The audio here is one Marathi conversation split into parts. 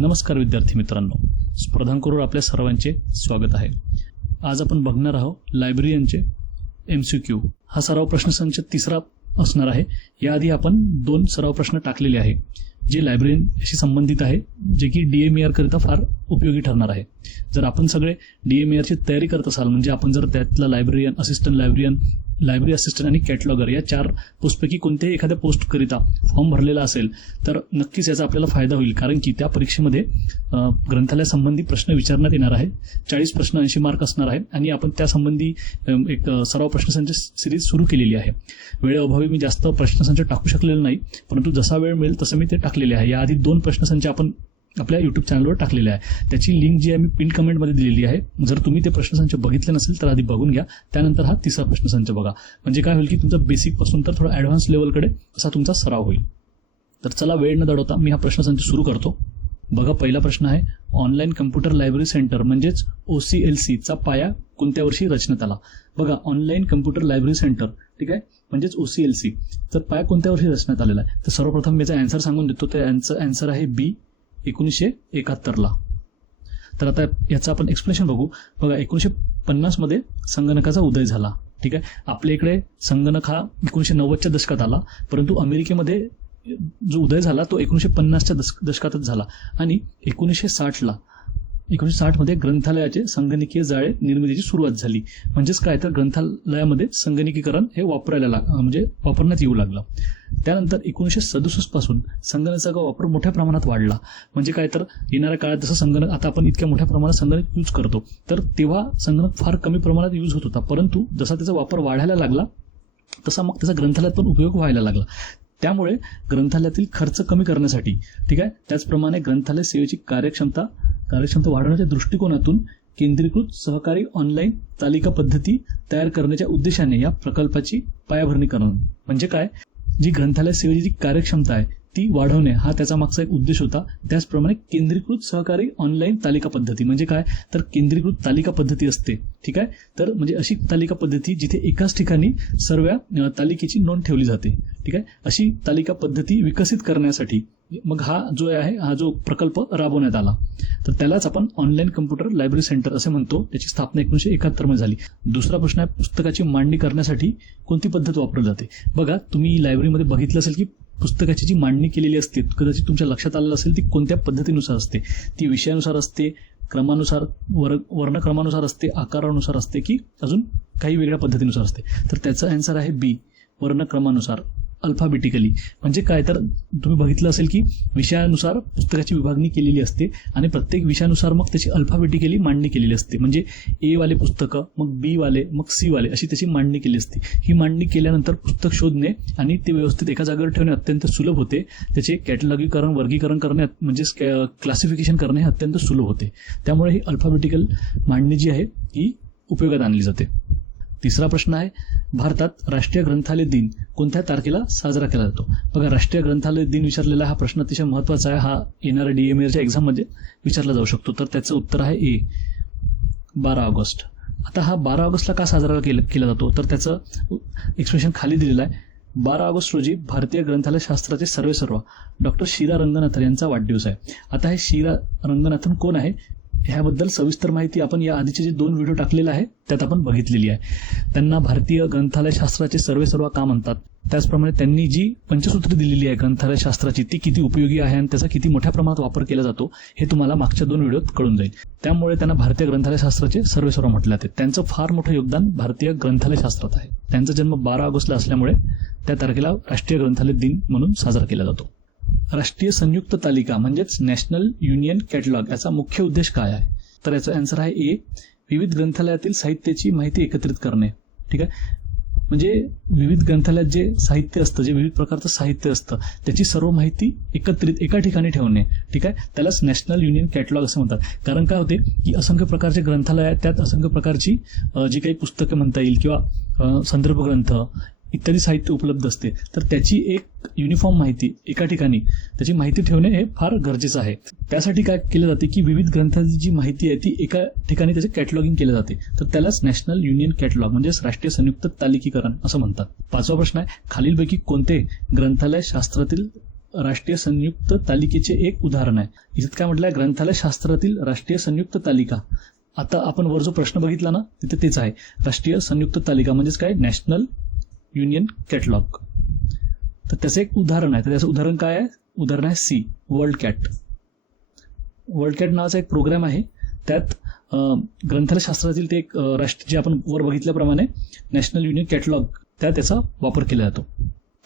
नमस्कार विद्यार्थी मित्रांनो. स्पर्धांकरूर आपल्या सर्वांचे स्वागत आहे. आज आपण बघणार आहोत लायब्ररीयनचे एम सी क्यू हा सराव प्रश्नसंच तिसरा असणार आहे. याआधी आपण दोन सराव प्रश्न टाकलेले आहे जे लायब्ररीशी संबंधित आहे जे की डी एम आरकरिता फार उपयोगी ठरणार आहे. जर आपण सगळे डी एम ची तयारी करत असाल म्हणजे आपण जर त्यातला librarian assistant librarian library assistant आणि कॅटलॉगर या चार पोस्टपैकी कोणत्याही एखाद्या पोस्टकरिता फॉर्म भरलेला असेल तर नक्कीच याचा आपल्याला फायदा होईल. कारण की त्या परीक्षेमध्ये ग्रंथालयासंबंधी प्रश्न विचारण्यात येणार आहे चाळीस प्रश्न ऐंशी मार्क असणार आहे आणि आपण त्यासंबंधी एक सर्व सराव प्रश्नसंच सिरीज सुरू केलेली आहे. वेळेअभावी मी जास्त प्रश्नसंच टाकू शकलेलो नाही परंतु जसा वेळ मिळेल तसं मी ते टाकलेले आहे. याआधी दोन प्रश्नसंच आपण आपल्या युट्यूब चॅनलवर टाकलेले आहे. त्याची लिंक जी आहे मी पिन कमेंटमध्ये दिलेली आहे. जर तुम्ही ते प्रश्नसंच बघितले नसेल तर आधी बघून घ्या. त्यानंतर हा तिसरा प्रश्नसंच बघा. म्हणजे काय होईल की तुमचा बेसिकपासून तर थोडा ॲडव्हान्स लेवलकडे असा तुमचा सराव होईल. तर चला वेळ न दडवता मी हा प्रश्नसंच सुरू करतो. बघा पहिला प्रश्न आहे ऑनलाईन कम्प्युटर लायब्ररी सेंटर म्हणजेच ओ सी एल सीचा पाया कोणत्या वर्षी रचण्यात आला? बघा ऑनलाईन कम्प्युटर लायब्ररी सेंटर ठीक आहे? म्हणजेच ओ सी एल सी तर पाया कोणत्या वर्षी रचण्यात आलेला आहे? तर सर्वप्रथम मी याचा अँसर सांगून देतो. ते अँसर अँसर आहे बी एकोणीसशे एकाहत्तरला. तर आता याचं आपण एक्सप्लेनेशन बघू. बघा एकोणीसशे पन्नासमध्ये संगणकाचा उदय झाला. ठीक आहे? आपल्या इकडे संगणक हा एकोणीसशे नव्वदच्या दशकात आला परंतु अमेरिकेमध्ये जो उदय झाला तो एकोणीसशे पन्नासच्या दश दशकातच झाला. आणि एकोणीसशे साठला एकोणीसशे साठमध्ये ग्रंथालयाचे संगणकीय जाळे निर्मितीची सुरुवात झाली. म्हणजेच काय? तर ग्रंथालयामध्ये संगणकीकरण हे वापरायला लाग म्हणजे वापरण्यात येऊ लागलं. त्यानंतर एकोणीसशे सदुसष्टपासून संगणकाचा वापर मोठ्या प्रमाणात वाढला. म्हणजे काय? तर येणाऱ्या काळात जसं संगणक आता आपण इतक्या मोठ्या प्रमाणात संगणक यूज करतो तर तेव्हा संगणक फार कमी प्रमाणात यूज होत होता. परंतु जसा त्याचा वापर वाढायला लागला तसा मग त्याचा ग्रंथालयात पण उपयोग व्हायला लागला. त्यामुळे ग्रंथालयातील खर्च कमी करण्यासाठी ठीक आहे? त्याचप्रमाणे ग्रंथालय सेवेची कार्यक्षमता कार्यक्षमता वाढवण्याच्या दृष्टिकोनातून केंद्रीकृत सहकारी ऑनलाईन तालिका पद्धती तयार करण्याच्या उद्देशाने या प्रकल्पाची पायाभरणी करणं. म्हणजे काय? जी ग्रंथालय सेवेची जी कार्यक्षमता आहे ती वाढवणे हा त्याचा मागचा एक उद्देश होता. त्याचप्रमाणे केंद्रीकृत सहकारी ऑनलाईन तालिका पद्धती. म्हणजे काय? तर केंद्रीकृत तालिका पद्धती असते. ठीक आहे? तर म्हणजे अशी तालिका पद्धती जिथे एकाच ठिकाणी सर्व तालिकेची नोंद ठेवली जाते. ठीक आहे? अशी तालिका पद्धती विकसित करण्यासाठी मग हा जो आहे हा जो प्रकल्प राबवण्यात आला. तर त्यालाच आपण ऑनलाईन कम्प्युटर लायब्ररी सेंटर असे म्हणतो. त्याची स्थापना एकोणीशे एकाहत्तरमध्ये झाली. दुसरा प्रश्न आहे पुस्तकाची मांडणी करण्यासाठी कोणती पद्धत वापरली जाते? बघा तुम्ही लायब्ररीमध्ये बघितलं असेल की पुस्तकाची जी मांडणी केलेली असते कदाचित तुमच्या लक्षात आलेलं असेल ती कोणत्या पद्धतीनुसार असते? ती विषयानुसार असते क्रमानुसार वर वर्णक्रमानुसार असते आकारानुसार असते की अजून काही वेगळ्या पद्धतीनुसार असते. तर त्याचं अँसर आहे बी वर्णक्रमानुसार. अल्फाबेटिकली म्हणजे काय तर तुम्ही बघितलं असेल की विषयानुसार पुस्तकाची विभागणी केलेली असते आणि प्रत्येक विषयानुसार मग त्याची अल्फाबेटिकली मांडणी केलेली असते. म्हणजे एवाले पुस्तकं मग बीवाले मग सीवाले अशी त्याची मांडणी केली असते. ही मांडणी केल्यानंतर पुस्तक शोधणे आणि ते व्यवस्थित एका जागेवर ठेवणे अत्यंत सुलभ होते. त्याचे कॅटलॉगीकरण वर्गीकरण करणे म्हणजेच क्लासिफिकेशन करणे हे अत्यंत सुलभ होते. त्यामुळे ही अल्फाबेटिकल मांडणी जी आहे ही उपयोगात आणली जाते. तिसरा प्रश्न आहे भारतात राष्ट्रीय ग्रंथालय दिन कोणत्या तारखेला साजरा केला जातो? बघा राष्ट्रीय ग्रंथालय दिन विचारलेला हा प्रश्न अतिशय महत्त्वाचा आहे. हा येणाऱ्या डी एम एच्या एक्झाममध्ये विचारला जाऊ शकतो. तर त्याचं उत्तर आहे ए बारा ऑगस्ट. आता हा बारा ऑगस्टला का साजरा केला केला जातो? तर त्याचं एक्सप्रेशन खाली दिलेलं आहे. बारा ऑगस्ट रोजी भारतीय ग्रंथालय शास्त्राचे सर्वेसर्वा डॉक्टर शिरा रंगनाथन यांचा वाढदिवस आहे. आता हे शिरा रंगनाथन कोण आहे? ह्याबद्दल सविस्तर माहिती आपण या आधीचे जे दोन व्हिडिओ टाकलेले आहे त्यात आपण बघितलेली आहे. त्यांना भारतीय ग्रंथालयशास्त्राचे सर्वेसर्वा का म्हणतात? त्याचप्रमाणे त्यांनी जी पंचसूत्री दिलेली आहे ग्रंथालयशास्त्राची ती किती उपयोगी आहे आणि त्याचा किती मोठ्या प्रमाणात वापर केला जातो हे तुम्हाला मागच्या दोन व्हिडिओत कळून जाईल. त्यामुळे त्यांना भारतीय ग्रंथालयशास्त्राचे शास्त्राचे सर्वेसर्वा म्हटले जाते. त्यांचं फार मोठं योगदान भारतीय ग्रंथालयशास्त्रात आहे. त्यांचा जन्म बारा ऑगस्टला असल्यामुळे त्या तारखेला राष्ट्रीय ग्रंथालय दिन म्हणून साजरा केला जातो. राष्ट्रीय संयुक्त तालिका म्हणजेच नॅशनल युनियन कॅटलॉग याचा मुख्य उद्देश काय आहे? तर याचा आन्सर आहे ए विविध ग्रंथालयातील साहित्याची माहिती एकत्रित करणे. ठीक आहे? म्हणजे विविध ग्रंथालयात जे साहित्य असतं जे विविध प्रकारचं साहित्य असतं त्याची सर्व माहिती एकत्रित एका ठिकाणी ठेवणे. ठीक आहे? त्यालाच नॅशनल युनियन कॅटलॉग असं म्हणतात. कारण काय होते? की असंख्य प्रकारचे ग्रंथालय आहेत त्यात असंख्य प्रकारची जी काही पुस्तकं म्हणता येईल किंवा संदर्भ ग्रंथ इत्यादी साहित्य उपलब्ध असते. तर त्याची एक युनिफॉर्म माहिती एका ठिकाणी त्याची माहिती ठेवणे हे फार गरजेचं आहे. त्यासाठी काय केलं जाते की विविध ग्रंथांची जी माहिती आहे ती एका ठिकाणी त्याचे कॅटलॉगिंग केलं जाते. तर त्यालाच नॅशनल युनियन कॅटलॉग म्हणजेच राष्ट्रीय संयुक्त तालिकीकरण असं म्हणतात. पाचवा प्रश्न आहे खालीलपैकी कोणते ग्रंथालय शास्त्रातील राष्ट्रीय संयुक्त तालिकेचे एक उदाहरण आहे? इथं काय म्हटलंय ग्रंथालय शास्त्रातील राष्ट्रीय संयुक्त तालिका. आता आपण वर जो प्रश्न बघितला ना तिथे तेच आहे. राष्ट्रीय संयुक्त तालिका म्हणजेच काय? National union catalogue. तर त्याचं एक उदाहरण आहे. तर त्याचं उदाहरण काय आहे? उदाहरण आहे C world cat world cat नावाचा एक प्रोग्राम आहे. त्यात ग्रंथालयशास्त्रातील ते एक राष्ट्र जे आपण वर बघितल्याप्रमाणे नॅशनल युनियन कॅटलॉग. त्या त्याचा वापर केला जातो.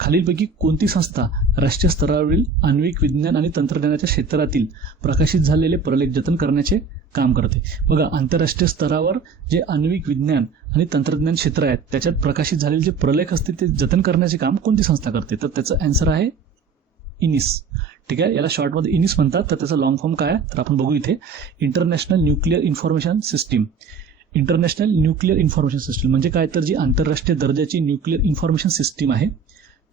खालीलपैकी कोणती संस्था राष्ट्रीय स्तरावरील आण्विक विज्ञान आणि तंत्रज्ञानाच्या क्षेत्रातील प्रकाशित झालेले प्रलेख जतन करण्याचे काम करते? बघा आंतरराष्ट्रीय स्तरावर जे आण्विक विज्ञान आणि तंत्रज्ञान क्षेत्र आहेत त्याच्यात प्रकाशित झालेले जे प्रलेख असते ते जतन करण्याचे काम कोणती संस्था करते? तर त्याचं अँसर आहे इनिस. ठीक आहे? याला शॉर्टमध्ये इनिस म्हणतात. तर त्याचा लॉंग फॉर्म काय आहे? तर आपण बघू इथे. International nuclear information system international nuclear information system म्हणजे काय? तर जी आंतरराष्ट्रीय दर्जाची न्यूक्लिअर इन्फॉर्मेशन सिस्टीम आहे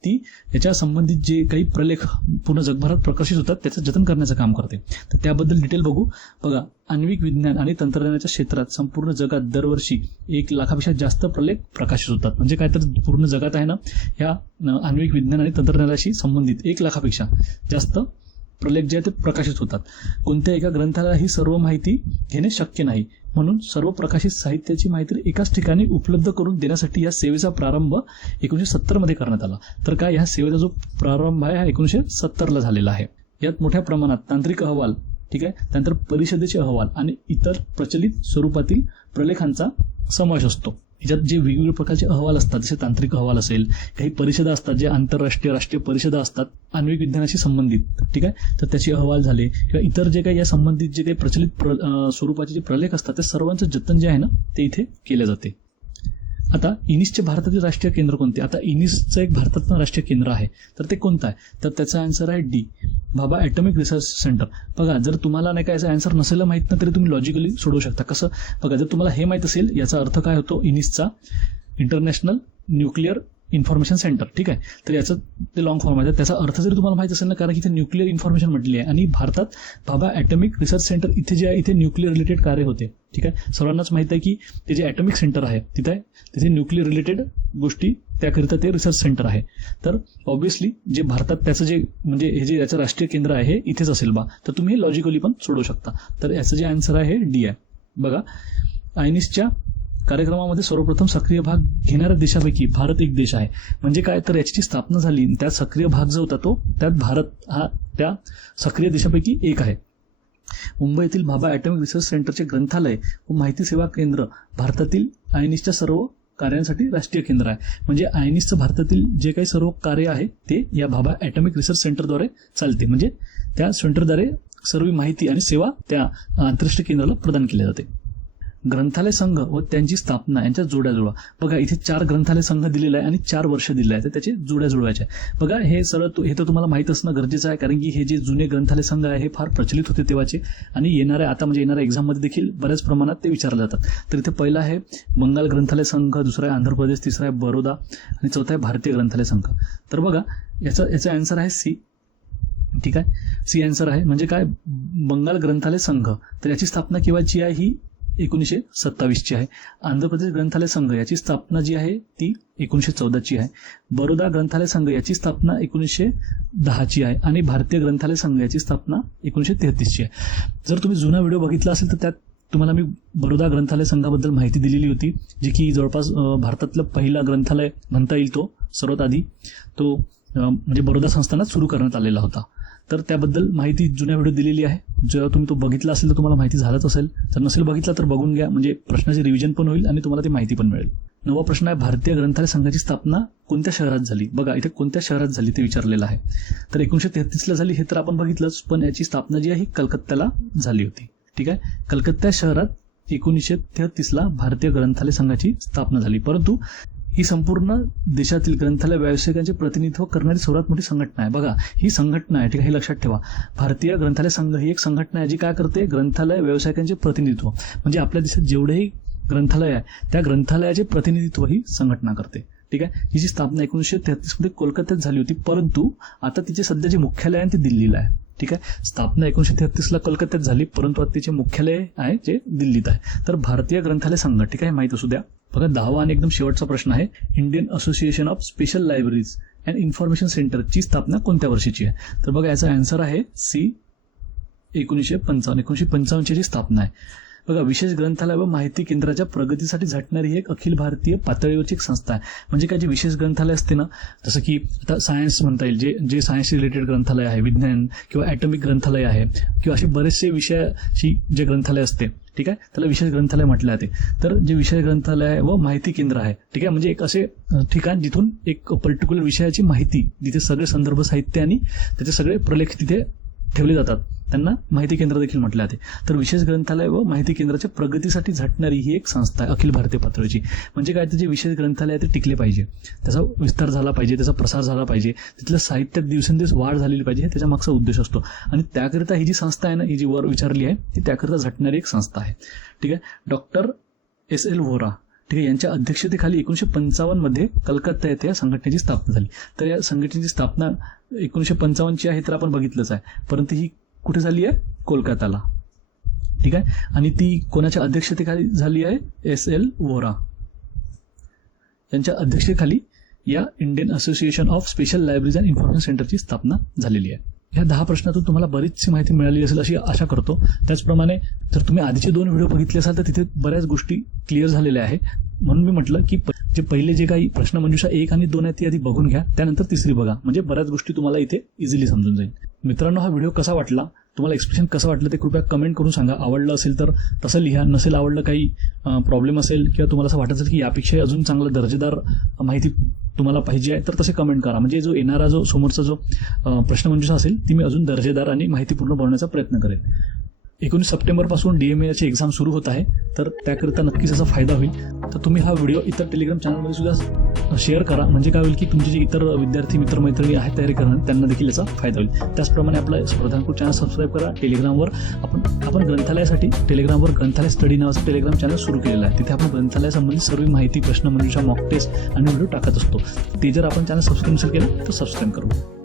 ती याच्या संबंधित जे काही प्रलेख पूर्ण जगभरात प्रकाशित होतात त्याचं जतन करण्याचं काम करते. तर त्याबद्दल डिटेल बघू. बघा आण्विक विज्ञान आणि तंत्रज्ञानाच्या क्षेत्रात संपूर्ण जगात दरवर्षी एक लाखापेक्षा जास्त प्रलेख प्रकाशित होतात. म्हणजे काय तर पूर्ण जगात आहे ना ह्या आण्विक विज्ञान आणि तंत्रज्ञानाशी संबंधित एक लाखापेक्षा जास्त प्रलेख जे आहे ते प्रकाशित होतात. कोणत्या एका ग्रंथाला ही सर्व माहिती घेणे शक्य नाही? म्हणून सर्व प्रकाशित साहित्याची माहिती एकाच ठिकाणी उपलब्ध करून देण्यासाठी या सेवेचा प्रारंभ एकोणीसशे सत्तरमध्ये करण्यात आला. तर काय ह्या सेवेचा जो प्रारंभ आहे हा एकोणीसशे सत्तरला झालेला आहे. यात मोठ्या प्रमाणात तांत्रिक अहवाल ठीक आहे? त्यानंतर परिषदेचे अहवाल आणि इतर प्रचलित स्वरूपातील प्रलेखांचा समावेश असतो. याच्यात जे वेगवेगळ्या प्रकारचे अहवाल असतात जसे तांत्रिक अहवाल असेल काही परिषदा असतात जे आंतरराष्ट्रीय राष्ट्रीय परिषदा असतात आण्विक विज्ञानाशी संबंधित ठीक आहे? तर त्याचे अहवाल झाले किंवा इतर जे काही या संबंधित जे काही प्रचलित प्र स्वरूपाचे जे प्रलेख असतात त्या सर्वांचं जतन जे आहे ना ते इथे केले जाते. आता इनिसचे भारतातील राष्ट्रीय केंद्र कोणते? आता इनिसचं एक भारतातलं राष्ट्रीय केंद्र आहे. तर ते कोणतं आहे? तर त्याचा आन्सर आहे डी बाबा ॲटॉमिक रिसर्च सेंटर बघा जर तुम्हाला नाही काय याचा आन्सर नसेल माहीत ना तरी तुम्ही लॉजिकली सोडवू शकता. कसं? बघा जर तुम्हाला हे माहीत असेल याचा अर्थ काय होतो? इनिसचा इंटरनॅशनल न्यूक्लिअर इन्फॉर्मेशन सेंटर ठीक आहे? तर याचं ते लॉंग फॉर्म आहे. त्याचा अर्थ जरी तुम्हाला माहीत असेल ना कारण की इथे न्यूक्लिअर इन्फॉर्मेशन म्हटली आहे. आणि भारतात बाबा ॲटॉमिक रिसर्च सेंटर इथे जे आहे इथे न्यूक्लिअर रिलेटेड कार्य होते. ठीक आहे? सर्वांनाच माहिती आहे की ते जे ॲटॉमिक सेंटर आहे तिथे तिथे न्यूक्लिअर रिलेटेड गोष्टी त्याकरिता ते रिसर्च सेंटर आहे. तर ऑब्व्हियसली जे भारतात त्याचं जे म्हणजे हे जे याचं राष्ट्रीय केंद्र आहे हे इथेच असेल बा. तर तुम्ही हे लॉजिकली पण सोडू शकता. तर याचं जे आन्सर आहे डी आहे. बघा आयनिसच्या कार्यक्रमामध्ये सर्वप्रथम सक्रिय भाग घेणाऱ्या देशापैकी भारत एक देश आहे. म्हणजे काय? तर याची स्थापना झाली त्यात सक्रिय भाग जो होता तो त्यात भारत हा त्या सक्रिय देशापैकी एक आहे. मुंबईतील भाभा ॲटॉमिक रिसर्च सेंटरचे ग्रंथालय व माहिती सेवा केंद्र भारतातील आयनिसच्या सर्व कार्यांसाठी राष्ट्रीय केंद्र आहे. म्हणजे आयनिसचं भारतातील जे काही सर्व कार्य आहे ते या भाभा ॲटॉमिक रिसर्च सेंटरद्वारे चालते. म्हणजे त्या सेंटरद्वारे सर्व माहिती आणि सेवा त्या आंतरराष्ट्रीय केंद्राला प्रदान केल्या जाते. ग्रंथालय संघ व त्यांची स्थापना यांच्या जोड्या जुळवा बघा इथे चार ग्रंथालय संघ दिलेला आहे आणि चार वर्ष दिलेलं आहे तर त्याचे जोड्या जुळवायचे आहे. बघा हे सरळ हे तर तुम्हाला माहीत असणं गरजेचं आहे कारण की हे जे जुने ग्रंथालय संघ आहे हे फार प्रचलित होते तेव्हाचे. आणि येणाऱ्या आता म्हणजे येणाऱ्या एक्झाममध्ये देखील बऱ्याच प्रमाणात ते विचारले जातात. तर इथे पहिला आहे बंगाल ग्रंथालय संघ दुसरा आहे आंध्र प्रदेश तिसरा आहे बरोदा आणि चौथा आहे भारतीय ग्रंथालय संघ. तर बघा याचा याचा आन्सर आहे सी. ठीक आहे? सी आन्सर आहे. म्हणजे काय? बंगाल ग्रंथालय संघ. तर याची स्थापना केव्हाची आहे ही? एकोणीसशे सत्तावीसची आहे. आंध्र प्रदेश ग्रंथालय संघ याची स्थापना जी आहे ती एकोणीसशे चौदाची आहे. बरोदा ग्रंथालय संघ याची स्थापना एकोणीसशे दहाची आहे आणि भारतीय ग्रंथालय संघ याची स्थापना एकोणीसशे तेहतीसची आहे. जर तुम्ही जुना व्हिडिओ बघितला असेल तर त्यात तुम्हाला मी बरोदा ग्रंथालय संघाबद्दल माहिती दिलेली होती जी की जवळपास भारतातलं पहिला ग्रंथालय म्हणता येईल तो सर्वात आधी. तो म्हणजे बरोदा संस्थानात सुरू करण्यात आलेला होता. तर त्याबद्दल माहिती जुन्या व्हिडिओ दिलेली आहे. जर तुम्ही तो बघितला असेल तर तुम्हाला माहिती झालंच असेल. जर नसेल बघितला तर बघून घ्या. म्हणजे प्रश्नाचे रिव्हिजन पण होईल आणि तुम्हाला ती माहिती पण मिळेल. नवा प्रश्न आहे भारतीय ग्रंथालय संघाची स्थापना कोणत्या शहरात झाली? बघा इथे कोणत्या शहरात झाली ते विचारलेलं आहे. तर एकोणीशे तेहतीसला झाली हे तर आपण बघितलंच पण याची स्थापना जी आहे ही कलकत्त्याला झाली होती. ठीक आहे? कलकत्ता शहरात एकोणीसशे तेहतीसला भारतीय ग्रंथालय संघाची स्थापना झाली. परंतु ही संपूर्ण देशातील ग्रंथालय व्यावसायिकांचे प्रतिनिधित्व करणारी सर्वात मोठी संघटना आहे. बघा ही संघटना आहे ठीक आहे हे लक्षात ठेवा. भारतीय ग्रंथालय संघ ही एक संघटना आहे जी काय करते? ग्रंथालय व्यावसायिकांचे प्रतिनिधित्व. म्हणजे आपल्या देशात जेवढेही ग्रंथालय आहे त्या ग्रंथालयाचे प्रतिनिधित्व ही संघटना करते. ठीक आहे? हिची स्थापना एकोणीसशे तेहतीसमध्ये कोलकात्यात झाली होती परंतु आता तिचे सध्या जे मुख्यालय आहे ते दिल्लीला आहे. ठीक आहे? स्थापना एकोणीशे तेहतीसला कलकत्त्यात झाली परंतु आता तिचे मुख्यालय आहे जे दिल्लीत आहे. तर भारतीय ग्रंथालय संघ ठीक आहे माहीत असू द्या. बघा दहावा आणि एकदम शेवटचा प्रश्न आहे. Indian association of special libraries and information सेंटरची स्थापना कोणत्या वर्षीची आहे? तर बघा याचा आन्सर आहे सी एकोणीसशे पंचावन्न. एकोणीसशे पंचावन्नची स्थापना आहे. बघा विशेष ग्रंथालय व माहिती केंद्राच्या प्रगतीसाठी झटणारी ही एक अखिल भारतीय पातळीवरची एक संस्था आहे. म्हणजे काय जे विशेष ग्रंथालय असते ना जसं की आता सायन्स म्हणता येईल जे जे सायन्स रिलेटेड ग्रंथालय आहे विज्ञान किंवा ॲटॉमिक ग्रंथालय आहे किंवा असे बरेचसे विषयाशी जे ग्रंथालय असते ठीक आहे? त्याला विशेष ग्रंथालय म्हटलं जाते तर जे विशेष ग्रंथालय आहे व माहिती केंद्र आहे ठीक आहे? म्हणजे एक असे ठिकाण जिथून एक पर्टिक्युलर विषयाची माहिती जिथे सगळे संदर्भ साहित्य आणि त्याचे सगळे प्रलेख तिथे ठेवले जातात. त्यांना माहिती केंद्र देखील म्हटलं जाते. तर विशेष ग्रंथालय व माहिती केंद्राच्या प्रगतीसाठी झटणारी ही एक संस्था आहे अखिल भारतीय पातळीची. म्हणजे काय? तर जे विशेष ग्रंथालय आहे ते टिकले पाहिजे. त्याचा विस्तार झाला पाहिजे त्याचा प्रसार झाला पाहिजे. तिथलं साहित्यात दिवसेंदिवस वाढ झालेली पाहिजे हे त्याच्या मागचा उद्देश असतो. आणि त्याकरिता ही जी संस्था आहे ना ही जी वर विचारली आहे ती त्याकरिता झटणारी एक संस्था आहे. ठीक आहे? डॉक्टर एस एल व्होरा ठीक आहे? यांच्या अध्यक्षतेखाली एकोणीशे पंचावन्नमध्ये कलकत्ता येथे या संघटनेची स्थापना झाली. तर या संघटनेची स्थापना एकोणीशे पंचावन्नची आहे तर आपण बघितलंच आहे. परंतु ही कुठे झाली आहे? कोलकाताला. ठीक आहे? आणि ती कोणाच्या अध्यक्षतेखाली झाली आहे? S L Vora. यांच्या अध्यक्षतेखाली या Indian association of special libraries and information सेंटरची स्थापना झालेली आहे. ह्या दहा प्रश्नातून तुम्हाला बरीचशी माहिती मिळाली असेल अशी आशा करतो. त्याचप्रमाणे जर तुम्ही आधीचे दोन व्हिडिओ बघितले असाल तर तिथे बऱ्याच गोष्टी क्लिअर झालेल्या आहे म्हणून मी म्हटलं की जे पहिले जे काही प्रश्न मंजुषा एक आणि दोन आहेत ती आधी बघून घ्या. त्यानंतर तिसरी बघा. म्हणजे बऱ्याच गोष्टी तुम्हाला इथे इझिली समजून जाईल. मित्रांनो हा व्हिडिओ कसा वाटला? तुम्हाला एक्सप्रेशन कसं वाटलं ते कृपया कमेंट करून सांगा. आवडलं असेल तर तसं लिहा. नसेल आवडलं काही प्रॉब्लेम असेल किंवा तुम्हाला असं वाटत असेल की यापेक्षा अजून चांगलं दर्जेदार माहिती तुम्हाला पाहिजे आहे तर तसे कमेंट करा. म्हणजे जो येणारा जो समोरचा जो प्रश्नमंजुषा असेल ती मी अजून दर्जेदार आणि माहितीपूर्ण बनवण्याचा प्रयत्न करेन. एकोणीस सप्टेंबरपासून डी एम एची एक्झाम सुरू होत आहे. तर त्याकरिता नक्कीच याचा फायदा होईल. तर तुम्ही हा व्हिडिओ इतर टेलिग्राम चॅनलमध्ये सुद्धा शेअर करा. म्हणजे काय होईल की तुमचे जे इतर विद्यार्थी मित्रमैत्रिणी आहेत तयारी करणार त्यांना देखील याचा फायदा होईल. त्याचप्रमाणे आपलं स्पर्धांकुर चॅनल सबस्क्राईब करा. टेलिग्रामवर आपण आपण ग्रंथालयासाठी टेलिग्रामवर ग्रंथालय स्टडी नावाचं टेलिग्राम चॅनल सुरू केलेलं आहे. तिथे आपण ग्रंथालयासंबंधी सर्व माहिती प्रश्न मंजुषा मॉक टेस्ट आणि व्हिडिओ टाकत असतो. ते जर आपण चॅनल सबस्क्राईब नसेल केलं तर सबस्क्राईब करू